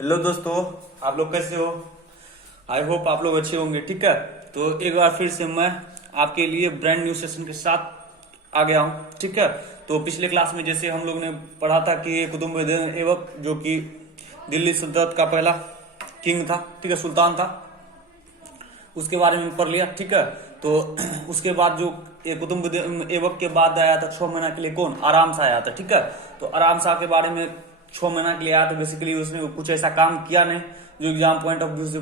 Hello दोस्तों, आप लोग कैसे हो? आई होप आप लोग अच्छे होंगे। ठीक है, तो एक बार फिर से मैं आपके लिए ब्रांड न्यू सेशन के साथ आ गया हूँ। ठीक है, तो पिछले क्लास में जैसे हम लोग ने पढ़ा था कि कुतुबुद्दीन ऐबक जो कि दिल्ली सल्तनत का पहला किंग था, ठीक है, सुल्तान था, उसके बारे में पढ़ लिया। ठीक है, तो उसके बाद जो ये कुतुबुद्दीन ऐबक के बाद आया था 6 महीना के लिए, कौन? आराम शाह आया था। ठीक है, तो आराम शाह के बारे में 6 महीना के लिए आया था। बेसिकली उसने कुछ ऐसा काम किया नहीं जो एग्जाम पॉइंट ऑफ व्यू से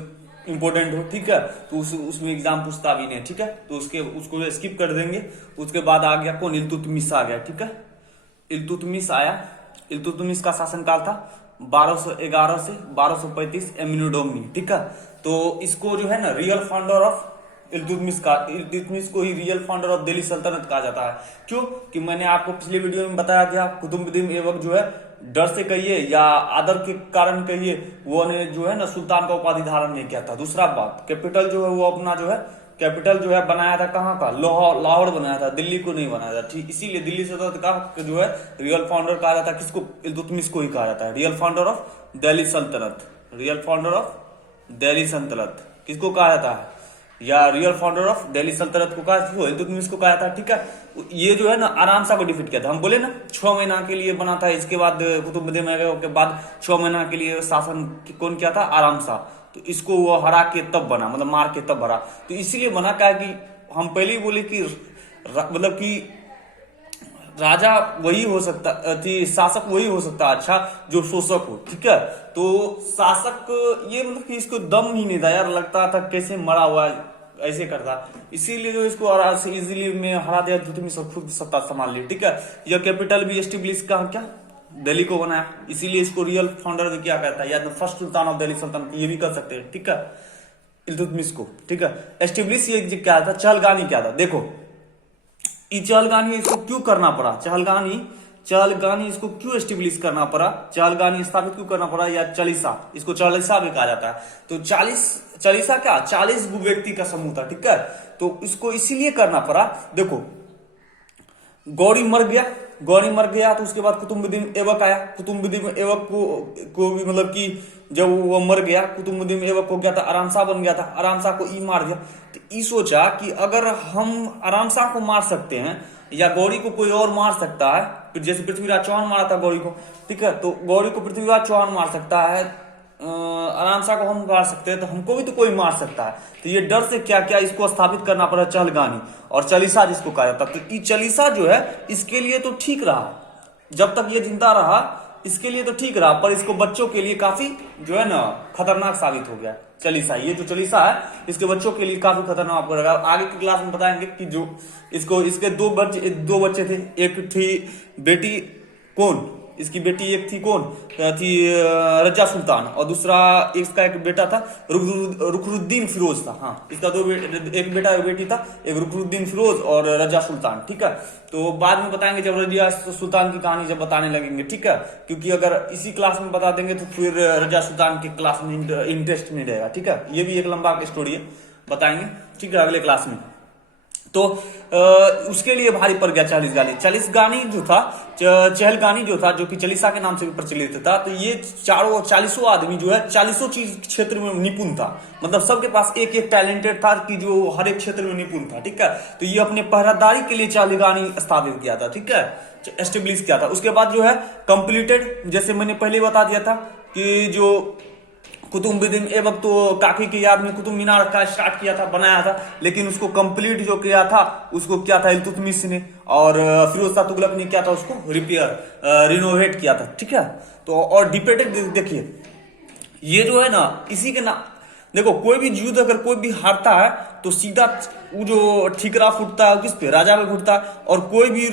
इंपॉर्टेंट हो। ठीक है, तो उसमें एग्जाम पूछता भी नहीं। ठीक है, तो उसको स्किप कर देंगे। उसके बाद आ गया कौन? इल्तुतमिश आ गया। ठीक है, इल्तुतमिश आया। इल्तुतमिश का शासनकाल था 1211 से 1235 एमिनो डोमनी। ठीक है, तो इसको जो है ना रियल फाउंडर ऑफ इल्तुतमिश को ही रियल फाउंडर ऑफ दिल्ली सल्तनत कहा जाता है। क्यों? कि मैंने आपको पिछले वीडियो में बताया था, कुतुबुद्दीन ऐबक जो है डर से कहिए या आदर के कारण कहिए, वो ने जो है ना सुल्तान का उपाधि धारण नहीं किया था। दूसरा बात, कैपिटल जो है वो अपना जो है कैपिटल जो है बनाया था कहाँ का? लाहौर बनाया था, दिल्ली को नहीं बनाया था। ठीक, इसीलिए दिल्ली सल्तनत का जो है रियल फाउंडर कहा जाता है किसको? इल्तुतमिश को ही कहा जाता है रियल फाउंडर ऑफ दिल्ली सल्तनत। रियल फाउंडर ऑफ दिल्ली सल्तनत किसको कहा जाता है? या रियल फाउंडर ऑफ दिल्ली सल्तनत को कहा, इल्तुतमिश को कहा था। ठीक है, ये जो है ना आराम शाह को डिफीट किया था। हम बोले ना 6 महीना के लिए बना था। इसके बाद कुतुबुद्दीन ऐबक के बाद 6 महीना के लिए शासन कौन किया था? आराम शाह। तो इसको वो हरा के तब बना, मतलब मार के तब भरा। तो इसीलिए बना क्या कि हम पहले ही बोले कि मतलब कि राजा वही हो सकता थी, शासक वही हो सकता अच्छा जो शोषक हो। ठीक है, तो शासक ये मतलब कि इसको दम ही नहीं था यार, लगता था कैसे मरा हुआ ऐसे करता। इसीलिए जो इसको आराम से इजीली में हरा दिया, इल्तुतमिश खुद सत्ता संभाल ली। ठीक है, यह कैपिटल भी एस्टेब्लिश का क्या दिल्ली को बनाया, इसीलिए इसको रियल फाउंडर भी क्या कहता है, या फर्स्ट सुल्तान ऑफ दिल्ली सल्तनत ये भी कर सकते हैं। ठीक है, इल्तुतमिश को। ठीक है, एस्टेब्लिश ये क्या था? चहलगामी क्या था? देखो चहलगामी इसको क्यों करना पड़ा? चहलगामी इसको क्यों एस्टेब्लिश करना पड़ा? चहलगामी स्थापित क्यों करना पड़ा? या चालीसा, इसको चालीसा भी कहा जाता है। तो चालीसा क्या? 40 व्यक्ति का समूह था। ठीक है, तो इसको इसीलिए करना पड़ा। देखो गौरी मर गया तो उसके बाद कुतुबुद्दीन ऐबक आया। कुतुबुद्दीन ऐबक को भी मतलब कि जब वो मर गया, कुतुबुद्दीन ऐबक को क्या था? आराम शाह बन गया था। आराम शाह को ई मार दिया। तो ई सोचा कि अगर हम आराम शाह को मार सकते हैं या गौरी को कोई और मार सकता है, तो जैसे पृथ्वीराज चौहान मारा था गौरी को। ठीक है, तो गौरी को पृथ्वीराज चौहान मार सकता है, आराम शाह को हम मार सकते हैं, तो हमको भी तो कोई मार सकता है। तो ये डर से क्या क्या इसको स्थापित करना पड़ा चहलगामी और चालीसा जिसको कहा जाता। तो ये चालीसा जो है इसके लिए तो ठीक रहा, जब तक ये जिंदा रहा इसके लिए तो ठीक रहा, पर इसको बच्चों के लिए काफी जो है ना खतरनाक साबित हो गया चालीसा। ये जो चालीसा है इसके बच्चों के लिए काफी खतरनाक हो रहा है। आगे की क्लास में बताएंगे कि जो इसके दो बच्चे थे। एक थी बेटी, कौन? इसकी बेटी एक थी, कौन थी? रजा सुल्तान। और दूसरा इसका एक बेटा था रुकनुद्दीन फिरोज था। हाँ, इसका एक बेटा एक बेटी था, एक रुकनुद्दीन फिरोज और रजा सुल्तान। ठीक है, तो बाद में बताएंगे जब रजिया सुल्तान की कहानी जब बताने लगेंगे। ठीक है, क्योंकि अगर इसी क्लास में बता देंगे तो फिर रजा सुल्तान की क्लास में इंटरेस्ट नहीं रहेगा। ठीक है, ये भी एक लंबा स्टोरी है, बताएंगे। ठीक है, अगले क्लास में। तो उसके लिए भारी पड़ गया चालीसगानी जो था, चहलगामी जो था, जो कि चालीसा के नाम से भी प्रचलित था। तो ये चालीसों आदमी जो है 40 चीज क्षेत्र में निपुण था। मतलब सबके पास एक एक टैलेंटेड था कि जो हर एक क्षेत्र में निपुण था। ठीक है, तो ये अपने पहरादारी के लिए चहलगामी स्थापित किया था। ठीक है, एस्टेब्लिश किया था। उसके बाद जो है कंप्लीटेड, जैसे मैंने पहले बता दिया था कि जो कुतुबुद्दीन ऐबक तो काकी की याद में कुतुब मीनार का स्टार्ट किया था, बनाया था, लेकिन उसको कंप्लीट जो किया था उसको क्या था? इल्तुतमिश ने। और फिरोज शाह तुगलक ने क्या था? उसको रिनोवेट किया था। ठीक है, तो और डिपेटेड देखिए ये जो है ना इसी के ना, देखो कोई भी युद्ध अगर कोई भी हारता है तो सीधा वो जो ठीकरा फूटता है किस पे? राजा पे फूटता है। और कोई भी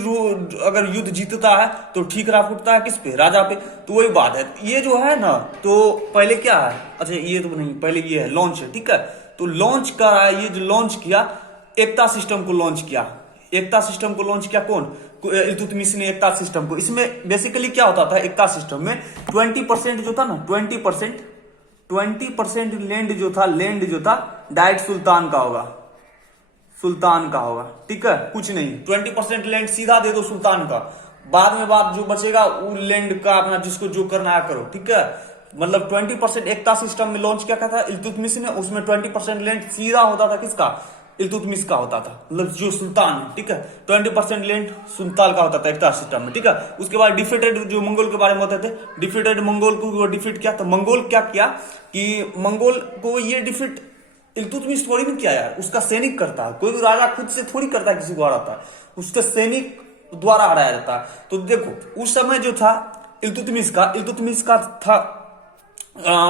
अगर युद्ध जीतता है तो ठीकरा फूटता है किस पे? राजा पे। तो वही बात है। ये जो है ना, तो पहले क्या है? अच्छा ये तो नहीं, पहले ये है लॉन्च है। ठीक है, तो लॉन्च करा, ये जो लॉन्च किया एकता सिस्टम को लॉन्च किया। एकता सिस्टम को लॉन्च किया कौन? इल्तुतमिश ने एकता सिस्टम को। इसमें बेसिकली क्या होता था एकता सिस्टम में? 20% जो था ना, 20% लैंड जो था डायरेक्ट सुल्तान का होगा। ठीक है, कुछ नहीं, 20% लैंड सीधा दे दो सुल्तान का। बाद में बात जो बचेगा वो लैंड का अपना जिसको जो करना है करो। ठीक है, मतलब 20% एकता सिस्टम में लॉन्च किया था इल्तुतमिश ने, उसमें 20% लैंड सीधा होता था किसका, इल्तुतमिश का होता था, मतलब जो सुल्तान, ठीक है। 20% लैंड सुल्तान का होता था एकता सिस्टम में, ठीक है। उसके बाद डिफीटेड जो मंगोल के बारे में होते थे, डिफीटेड मंगोल को डिफीट किया, तो मंगोल क्या किया कि मंगोल को ये डिफीट इल्तुतमिश थोड़ी भी किया यार, उसका सैनिक करता है, कोई भी राजा खुद से थोड़ी करता है किसी को हराता है, उसके सैनिक द्वारा हराया जाता है। तो देखो उस समय जो था इल्तुतमिश का था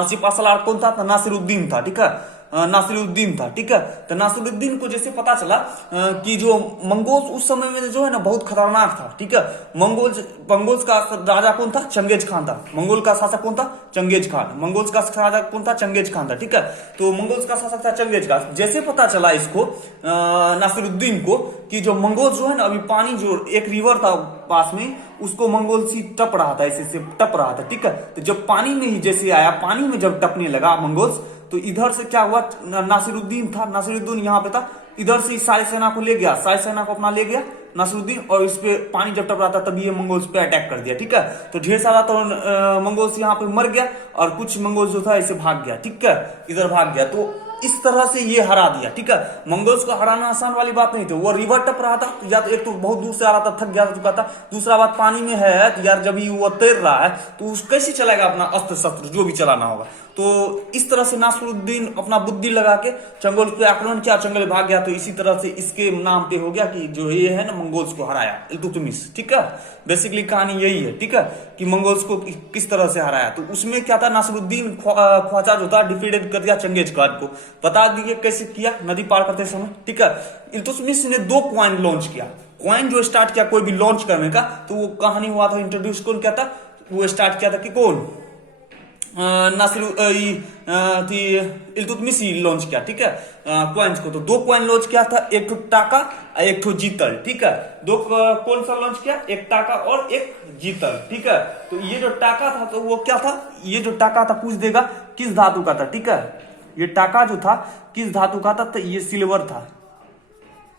सिपा सलार कौन था, नासिरुद्दीन था, ठीक है, नासिरुद्दीन था, ठीक है। तो नासिरुद्दीन को जैसे पता चला कि जो मंगोल उस समय में जो है ना बहुत खतरनाक था, ठीक है। मंगोल्स का राजा कौन था, चंगेज खान था। मंगोल का शासक कौन था, चंगेज खान। मंगोल्स का शासक कौन था, चंगेज खान था, ठीक है। तो मंगोल्स का शासक था चंगेज खान। जैसे पता चला इसको नासिरुद्दीन को कि जो मंगोल जो है ना अभी पानी, जो एक रिवर था पास में, उसको मंगोल सी टप रहा था, ऐसे टप रहा था, ठीक है। तो जब पानी में ही जैसे आया, पानी में जब टपने लगा मंगोल्स, तो इधर से क्या हुआ, नासिरुद्दीन था, नासिरुद्दीन यहाँ पे था, इधर से सारी सेना को ले गया, सारी सेना को अपना ले गया नासिरुद्दीन, और इस पे पानी जब टप रहा था तभी ये मंगोल्स पे अटैक कर दिया, ठीक है। तो ढेर सारा तो मंगोल्स यहाँ पे मर गया, और कुछ मंगोल्स जो था ऐसे भाग गया, ठीक है, इधर भाग गया। तो इस तरह से ये हरा दिया, ठीक है। मंगोल्स को हराना आसान वाली बात नहीं थी, वो रिवर टप रहा था, या तो एक तो बहुत दूर से आ रहा था, थक गया चुका था, दूसरा बात पानी में है, तो यार जब वो तैर रहा है तो उस कैसे चलाएगा अपना अस्त्र शस्त्र जो भी चलाना होगा। तो इस तरह से नासिरुद्दीन अपना बुद्धि लगा के चंगोल पे आक्रमण किया, चंगोल भाग गया। तो इसी तरह से इसके नाम पे हो गया कि जो ये है ना मंगोल्स को हराया इल्तुतमिश, ठीक है। बेसिकली कहानी यही है, ठीक है, कि मंगोल्स को किस तरह से हराया। तो उसमें क्या था, नासिरुद्दीन ख्वाजा जो था डिफीटेड कर दिया चंगेज खान को। बता दिए कैसे किया, नदी पार करते समय, ठीक है। इल्तुतमिश ने 2 कॉइन लॉन्च किया। कॉइन जो स्टार्ट किया कोई भी लॉन्च करने का, तो वो कहानी हुआ था, इंट्रोड्यूस कौन किया था, वो स्टार्ट किया था कि कौन, इल्तुतमिश ही लॉन्च किया, ठीक है, कॉइन्स को। तो 2 कॉइन लॉन्च किया था, एक ठो टाका और एक ठो जीतल, ठीक है। 2 कौन सा लॉन्च किया, एक टाका और एक जीतल, ठीक है। तो ये जो टाका था तो वो क्या था, ये जो टाका था पूछ देगा किस धातु का था, ठीक है। ये टाका जो था किस धातु का था, तो ये सिल्वर था,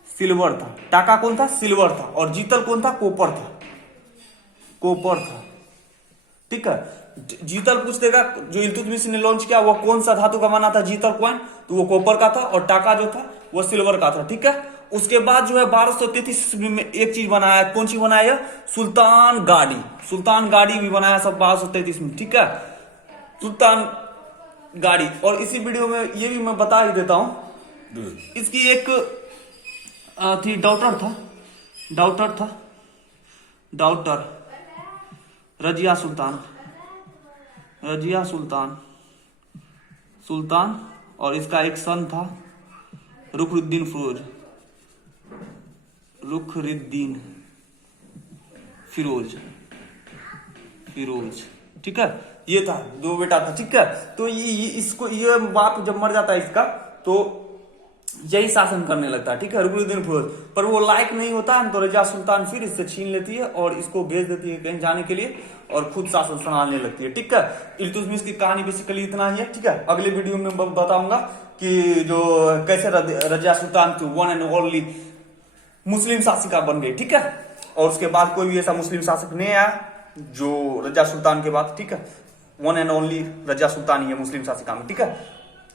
सिल्वर था। टाका कौन था, सिल्वर था। और जीतल कौन था, कॉपर था, कॉपर था, ठीक है। जीतल पूछ देगा, जो इल्तुतमिश ने लॉन्च किया वो कौन सा धातु का बना था, जीतल कॉइन, तो वो कॉपर का था, और टाका जो था वो सिल्वर का था, ठीक है। उसके बाद जो है 1233 में एक चीज बनाया, कौन सी बनाया, सुल्तान गाड़ी, सुल्तान गाड़ी भी बनाया सब 1233 में, ठीक है, सुल्तान गाड़ी। और इसी वीडियो में ये भी मैं बता ही देता हूं, इसकी एक थी डॉटर था, डॉटर रजिया सुल्तान, रजिया सुल्तान, और इसका एक सन था रुखरुद्दीन फिरोज, ठीक है। ये था, 2 बेटा था, ठीक है। तो इसको ये बाप जब मर जाता है इसका, तो यही शासन करने लगता है, ठीक है, रुखरुद्दीन फिरोज। पर वो लायक नहीं होता है, तो रजिया सुल्तान फिर इससे छीन लेती है और इसको भेज देती है कहीं जाने के लिए, और खुद शासन संभालने लगती है, ठीक है। इल्तुतमिश की कहानी बेसिकली इतना ही है, ठीक है। अगले वीडियो में बताऊंगा कि जो कैसे रजिया सुल्तान की 1 एंड ओनली मुस्लिम शासिका बन गई, ठीक है। और उसके बाद कोई भी ऐसा मुस्लिम शासक नहीं आया जो रजिया सुल्तान के बाद, ठीक है। 1 एंड ओनली रजिया सुल्तान ही है मुस्लिम शासिका में, ठीक है।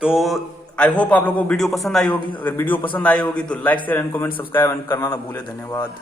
तो आई होप आप लोगों को वीडियो पसंद आई होगी। अगर वीडियो पसंद आई होगी तो like share and comment subscribe करना ना भूले। धन्यवाद।